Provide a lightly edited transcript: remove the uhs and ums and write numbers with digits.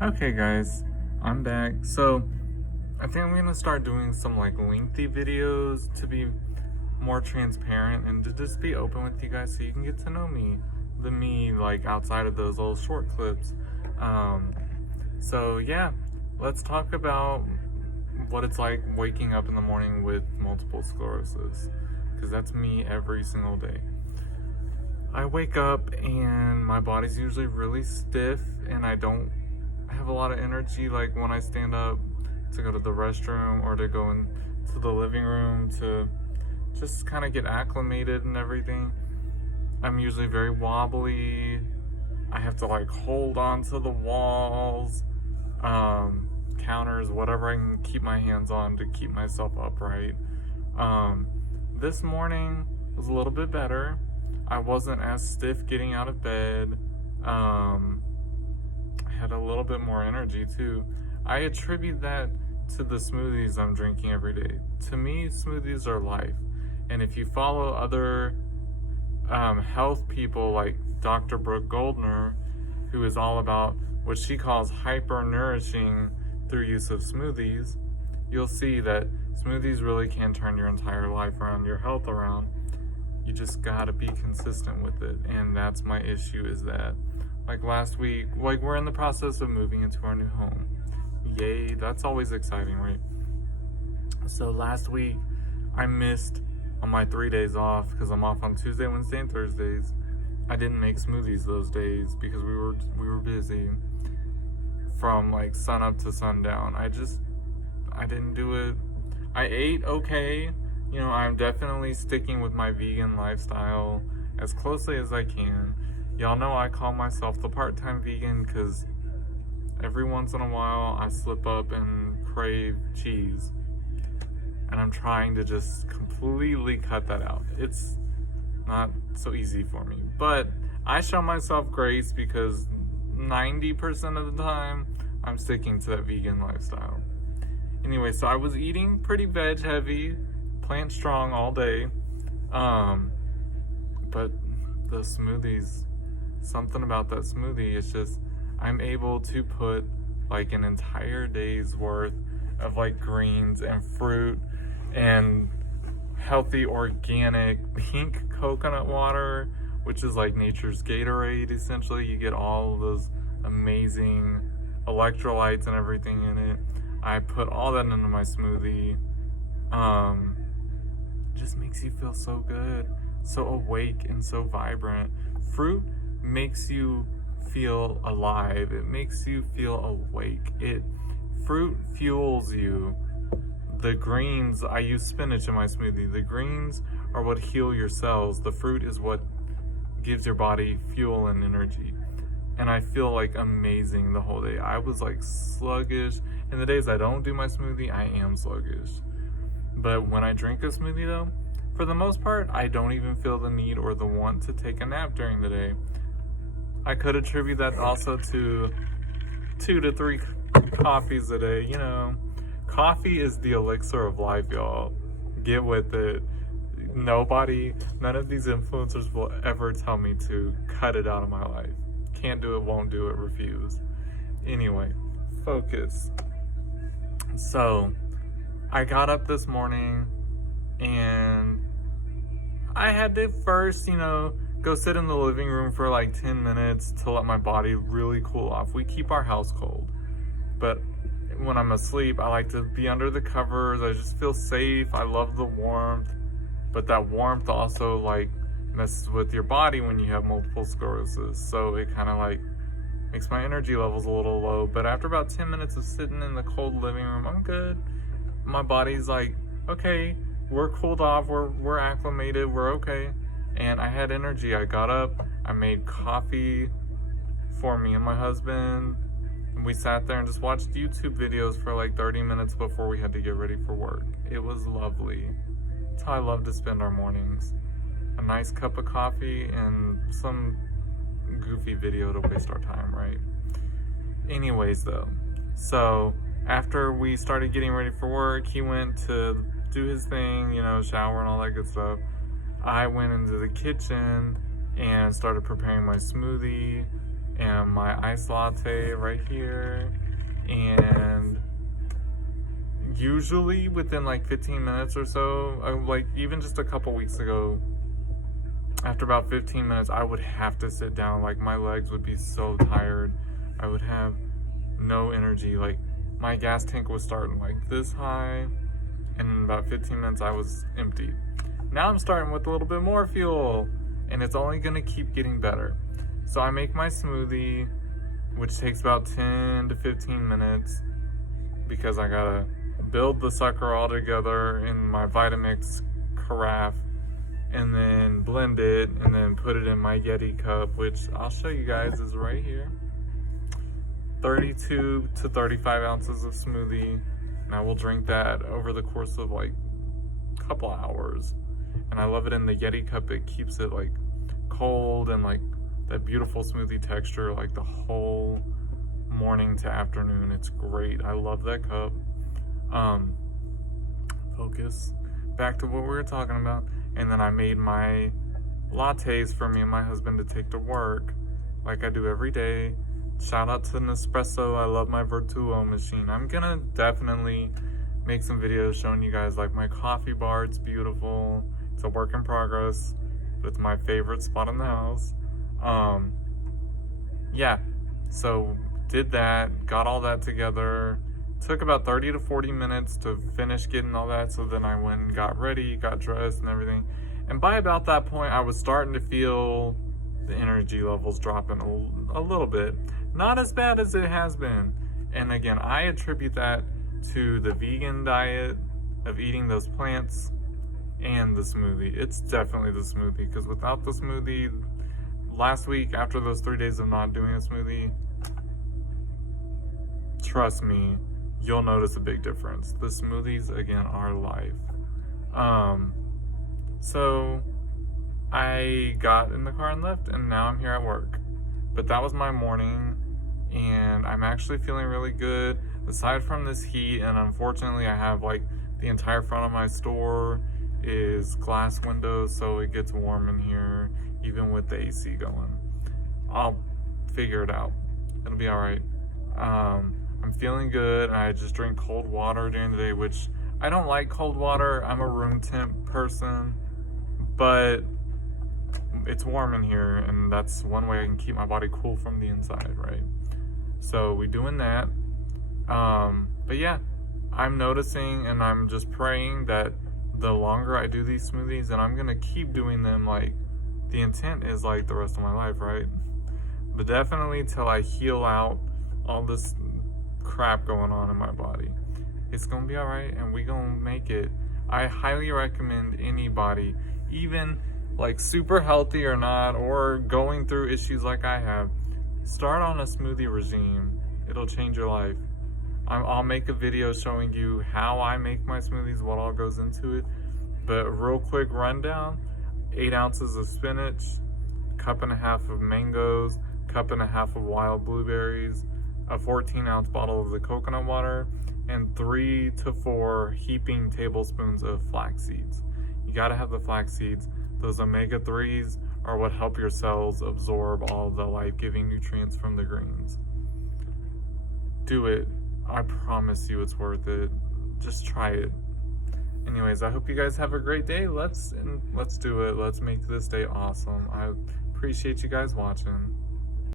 Okay guys, I'm back. So I think I'm gonna start doing some like lengthy videos to be more transparent and to just be open with you guys so you can get to know me. The me like outside of those little short clips. Um, so yeah, let's talk about what it's like waking up in the morning with multiple sclerosis. Because that's me every single day. I wake up and my body's usually really stiff and I don't have a lot of energy like when I stand up to go to the restroom or to go into the living room to just kind of get acclimated and everything. I'm usually very wobbly. I have to like hold on to the walls, counters, whatever I can keep my hands on to keep myself upright. This morning was a little bit better. I wasn't as stiff getting out of bed. I had a little bit more energy too. I attribute that to the smoothies I'm drinking every day. To me, smoothies are life. And if you follow other health people like Dr. Brooke Goldner, who is all about what she calls hyper nourishing through use of smoothies, you'll see that smoothies really can turn your entire life around, your health around. You just gotta be consistent with it. And that's my issue, is that like last week, like we're in the process of moving into our new home. Yay, that's always exciting, right? So last week I missed on my 3 days off because I'm off on Tuesday, Wednesday, and Thursdays. I didn't make smoothies those days because we were busy from like sun up to sundown. I didn't do it. I ate okay. You know, I'm definitely sticking with my vegan lifestyle as closely as I can. Y'all know I call myself the part-time vegan because every once in a while I slip up and crave cheese. And I'm trying to just completely cut that out. It's not so easy for me. But I show myself grace because 90% of the time I'm sticking to that vegan lifestyle. Anyway, so I was eating pretty veg heavy, plant strong all day. But the smoothies, something about that smoothie, it's just, I'm able to put like an entire day's worth of like greens and fruit and healthy organic pink coconut water, which is like nature's Gatorade essentially. You get all of those amazing electrolytes and everything in it. I put all that into my smoothie. Just makes you feel so good, so awake and so vibrant. Fruit makes you feel alive. It makes you feel awake. Fruit fuels you. The greens, I use spinach in my smoothie. The greens are what heal your cells. The fruit is what gives your body fuel and energy. And I feel like amazing the whole day. I was like sluggish. In the days I don't do my smoothie, I am sluggish. But when I drink a smoothie though, for the most part, I don't even feel the need or the want to take a nap during the day. I could attribute that also to 2 to 3 coffees a day. You know, coffee is the elixir of life, y'all. Get with it. None of these influencers will ever tell me to cut it out of my life. Can't do it, won't do it, refuse. Anyway, focus. So, I got up this morning and I had to first, go sit in the living room for like 10 minutes to let my body really cool off. We keep our house cold, but when I'm asleep, I like to be under the covers. I just feel safe. I love the warmth, but that warmth also like messes with your body when you have multiple sclerosis. So it kind of like makes my energy levels a little low. But after about 10 minutes of sitting in the cold living room, I'm good. My body's like, okay, we're cooled off, we're acclimated, we're okay. And I had energy. I got up, I made coffee for me and my husband, and we sat there and just watched YouTube videos for like 30 minutes before we had to get ready for work. It was lovely. That's how I love to spend our mornings. A nice cup of coffee and some goofy video to waste our time, right? Anyways though, so after we started getting ready for work, he went to do his thing, shower and all that good stuff. I went into the kitchen and started preparing my smoothie and my iced latte right here. And usually within like 15 minutes or so, like even just a couple weeks ago, after about 15 minutes, I would have to sit down. Like my legs would be so tired. I would have no energy. Like my gas tank was starting like this high, and in about 15 minutes I was empty. Now I'm starting with a little bit more fuel, and it's only gonna keep getting better. So I make my smoothie, which takes about 10 to 15 minutes because I gotta build the sucker all together in my Vitamix carafe and then blend it and then put it in my Yeti cup, which I'll show you guys is right here. 32 to 35 ounces of smoothie, and I will drink that over the course of like a couple hours. And I love it in the Yeti cup. It keeps it like cold and like that beautiful smoothie texture like the whole morning to afternoon. It's great. I love that cup. Focus back to what we were talking about. And then I made my lattes for me and my husband to take to work like I do every day. Shout out to Nespresso. I love my Vertuo machine. I'm gonna definitely make some videos showing you guys like my coffee bar. It's beautiful. It's a work in progress, but it's my favorite spot in the house. Yeah, so did that, got all that together. Took about 30 to 40 minutes to finish getting all that. So then I went and got ready, got dressed and everything. And by about that point, I was starting to feel the energy levels dropping a little bit. Not as bad as it has been. And again, I attribute that to the vegan diet of eating those plants and the smoothie. It's definitely the smoothie, because without the smoothie, last week after those 3 days of not doing a smoothie, trust me, you'll notice a big difference. The smoothies, again, are life. So I got in the car and left, and now I'm here at work. But that was my morning, and I'm actually feeling really good. Aside from this heat, and unfortunately I have like the entire front of my store is glass windows, so it gets warm in here, even with the AC going. I'll figure it out. It'll be all right. I'm feeling good. I just drink cold water during the day, which I don't like cold water. I'm a room temp person, but it's warm in here, and that's one way I can keep my body cool from the inside, right? So we doing that. But yeah, I'm noticing, and I'm just praying that the longer I do these smoothies, and I'm gonna keep doing them, like the intent is like the rest of my life, right? But definitely till I heal out all this crap going on in my body. It's gonna be all right, and we gonna make it. I highly recommend anybody, even like super healthy or not, or going through issues like I have, start on a smoothie regime. It'll change your life. I'll make a video showing you how I make my smoothies, what all goes into it. But real quick rundown: 8 ounces of spinach, 1.5 cups of mangoes, 1.5 cups of wild blueberries, a 14-ounce bottle of the coconut water, and 3 to 4 heaping tablespoons of flax seeds. You gotta have the flax seeds. Those omega-3s are what help your cells absorb all the life-giving nutrients from the greens. Do it. I promise you it's worth it. Just try it. Anyways, I hope you guys have a great day. Let's do it. Let's make this day awesome. I appreciate you guys watching.